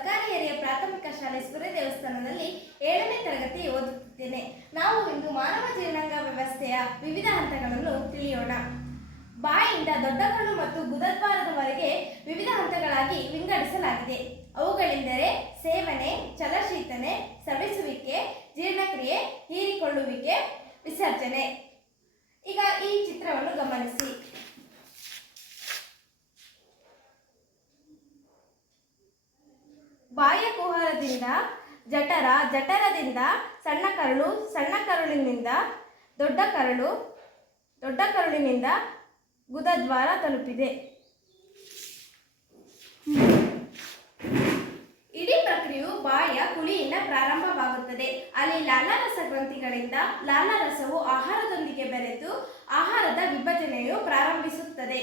ಸರ್ಕಾರಿ ಹಿರಿಯ ಪ್ರಾಥಮಿಕ ಶಾಲೆ ಸೂರ್ಯ ದೇವಸ್ಥಾನದಲ್ಲಿ 7ನೇ ತರಗತಿ ಓದುತ್ತಿದ್ದೇನೆ. ನಾವು ಇಂದು ಮಾನವ ಜೀರ್ಣಾಂಗ ವ್ಯವಸ್ಥೆಯ ವಿವಿಧ ಹಂತಗಳನ್ನು ತಿಳಿಯೋಣ. ಬಾಯಿಯಿಂದ ದೊಡ್ಡ ಕರಳು ಮತ್ತು ಗುದದ್ವಾರದವರೆಗೆ ವಿವಿಧ ಹಂತಗಳಾಗಿ ವಿಂಗಡಿಸಲಾಗಿದೆ. ಅವುಗಳೆಂದರೆ ಸೇವನೆ, ಚಲಶೀತನೆ, ಸ್ರವಿಸುವಿಕೆ, ಜೀರ್ಣಕ್ರಿಯೆ, ಹೀರಿಕೊಳ್ಳುವಿಕೆ, ವಿಸರ್ಜನೆ. ಈಗ ಈ ಚಿತ್ರವನ್ನು ಗಮನಿಸಿ. ಬಾಹ್ಯ ಕುಹರದಿಂದ ಜಠರ, ಜಠರದಿಂದ ಸಣ್ಣ ಕರಳು, ಸಣ್ಣ ಕರುಳಿನಿಂದ ದೊಡ್ಡ ಕರಳು, ದೊಡ್ಡ ಕರುಳಿನಿಂದ ಗುದದ್ವಾರ ತಲುಪಿದೆ. ಇಡೀ ಪ್ರಕ್ರಿಯೆಯು ಬಾಯಿಯ ಕುಳಿಯಿಂದ ಪ್ರಾರಂಭವಾಗುತ್ತದೆ. ಅಲ್ಲಿ ಲಾಲಾರಸ ಗ್ರಂಥಿಗಳಿಂದ ಲಾಲಾರಸವು ಆಹಾರದೊಂದಿಗೆ ಬೆರೆತು ಆಹಾರದ ವಿಭಜನೆಯು ಪ್ರಾರಂಭಿಸುತ್ತದೆ.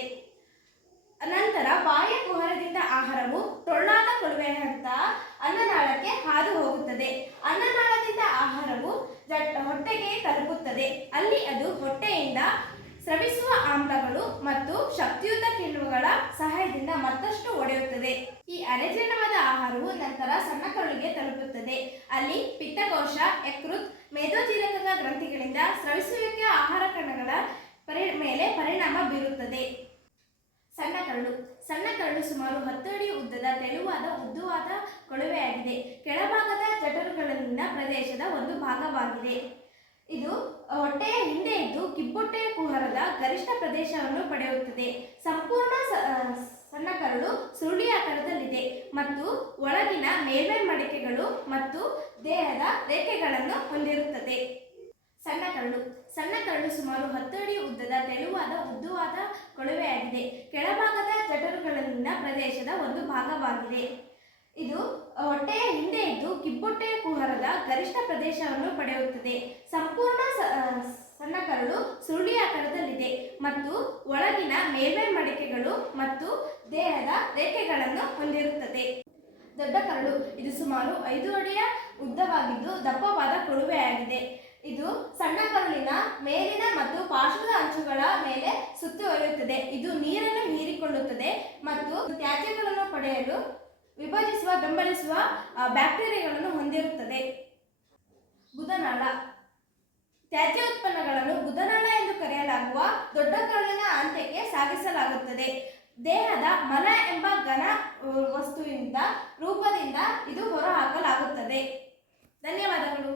ನಂತರ ಬಾಹ್ಯ ಕುಹರದಿಂದ ಆಹಾರವು ಟೊಳ್ಳಾದ ಕೊಳವೆಯಂತ ಅನ್ನನಾಳಕ್ಕೆ ಹಾದು ಹೋಗುತ್ತದೆ. ಅನ್ನನಾಳದಿಂದ ಆಹಾರವು ಹೊಟ್ಟೆಗೆ ತಲುಪುತ್ತದೆ. ಅಲ್ಲಿ ಅದು ಹೊಟ್ಟೆಯಿಂದ ಸ್ರವಿಸುವ ಆಮ್ಲಗಳು ಮತ್ತು ಶಕ್ತಿಯುತ ಕಿಣ್ವಗಳ ಸಹಾಯದಿಂದ ಮತ್ತಷ್ಟು ಒಡೆಯುತ್ತದೆ. ಈ ಅರೆಜೀರ್ಣವಾದ ಆಹಾರವು ನಂತರ ಸಣ್ಣ ಕರುಳಿಗೆ ತಲುಪುತ್ತದೆ. ಅಲ್ಲಿ ಪಿತ್ತಕೋಶ, ಯಕೃತ್, ಮೇದೋಜೀರಕ ಗ್ರಂಥಿಗಳಿಂದ ಸ್ರವಿಸುವಿಕೆಯ ಆಹಾರ ಕಣಗಳ ಮೇಲೆ ಪರಿಣಾಮ ಬೀರುತ್ತದೆ. ಸಣ್ಣ ಕರಳು. ಸಣ್ಣ ಕರಳು ಸುಮಾರು 10 ಅಡಿ ಉದ್ದದ ತೆಳುವಾದ ಉದ್ದವಾದ ಕೊಳವೆಯಾಗಿದೆ. ಕೆಳಭಾಗದ ಜಠರಗಳಲ್ಲಿನ ಪ್ರದೇಶದ ಒಂದು ಭಾಗವಾಗಿದೆ. ಇದು ಹೊಟ್ಟೆಯ ಹಿಂದೆ ಇದ್ದು ಕಿಬ್ಬೊಟ್ಟೆಯ ಕುಹರದ ಗರಿಷ್ಠ ಪ್ರದೇಶವನ್ನು ಪಡೆಯುತ್ತದೆ. ಸಂಪೂರ್ಣ ಸಣ್ಣ ಕರಳು ಸುರುಳಿಯಾಕಾರದಲ್ಲಿದೆ ಮತ್ತು ಒಳಗಿನ ಮೇಲ್ಮೈ ಮಡಿಕೆಗಳು ಮತ್ತು ದೇಹದ ರೇಖೆಗಳನ್ನು ಹೊಂದಿರುತ್ತದೆ. ಸಣ್ಣ ಕರಳು. ಸಣ್ಣ ಕರಳು ಸುಮಾರು 10 ಅಡಿ ಉದ್ದದ ತೆಳುವಾದ ಉದ್ದವಾದ ಕೊಳವೆಯಾಗಿದೆ. ಕೆಳಭಾಗದ ಜಠರಗಳಲ್ಲಿನ ಪ್ರದೇಶದ ಒಂದು ಭಾಗವಾಗಿದೆ. ಇದು ಹೊಟ್ಟೆಯ ಹಿಂದೆ ಇದ್ದು ಕಿಬ್ಬೊಟ್ಟೆಯ ಕುಹರದ ಗರಿಷ್ಠ ಪ್ರದೇಶವನ್ನು ಪಡೆಯುತ್ತದೆ. ಸಂಪೂರ್ಣ ಸಣ್ಣ ಕರಳು ಸುರುಳಿಯಾಕಾರದಲ್ಲಿದೆ ಮತ್ತು ಒಳಗಿನ ಮೇಲ್ಮೈ ಮಡಿಕೆಗಳು ಮತ್ತು ದೇಹದ ರೇಖೆಗಳನ್ನು ಹೊಂದಿರುತ್ತದೆ. ದೊಡ್ಡ ಕರಳು. ಇದು ಸುಮಾರು 5 ಅಡಿಯ ಉದ್ದವಾಗಿದ್ದು ದಪ್ಪವಾದ ಕೊಳವೆಯಾಗಿದೆ. ಇದು ಸಣ್ಣ ಕರುಳಿನ ಮೇಲಿನ ಮತ್ತು ಪಾರ್ಶ್ವದ ಅಂಚುಗಳ ಮೇಲೆ ಸುತ್ತುವರಿಯುತ್ತದೆ. ಇದು ನೀರನ್ನು ಹೀರಿಕೊಳ್ಳುತ್ತದೆ ಮತ್ತು ತ್ಯಾಜ್ಯಗಳನ್ನು ಪಡೆಯಲು ವಿಭಜಿಸುವ ಬೆಂಬಲಿಸುವ ಬ್ಯಾಕ್ಟೀರಿಯಾಗಳನ್ನು ಹೊಂದಿರುತ್ತದೆ. ಗುದನಾಳ. ತ್ಯಾಜ್ಯ ಉತ್ಪನ್ನಗಳನ್ನು ಗುದನಾಳ ಎಂದು ಕರೆಯಲಾಗುವ ದೊಡ್ಡ ಕರುಳಿನ ಅಂತ್ಯಕ್ಕೆ ಸಾಗಿಸಲಾಗುತ್ತದೆ. ದೇಹದ ಮಲ ಎಂಬ ಘನ ವಸ್ತುವಿನ ರೂಪದಿಂದ ಇದು ಹೊರಹಾಕಲಾಗುತ್ತದೆ. ಧನ್ಯವಾದಗಳು.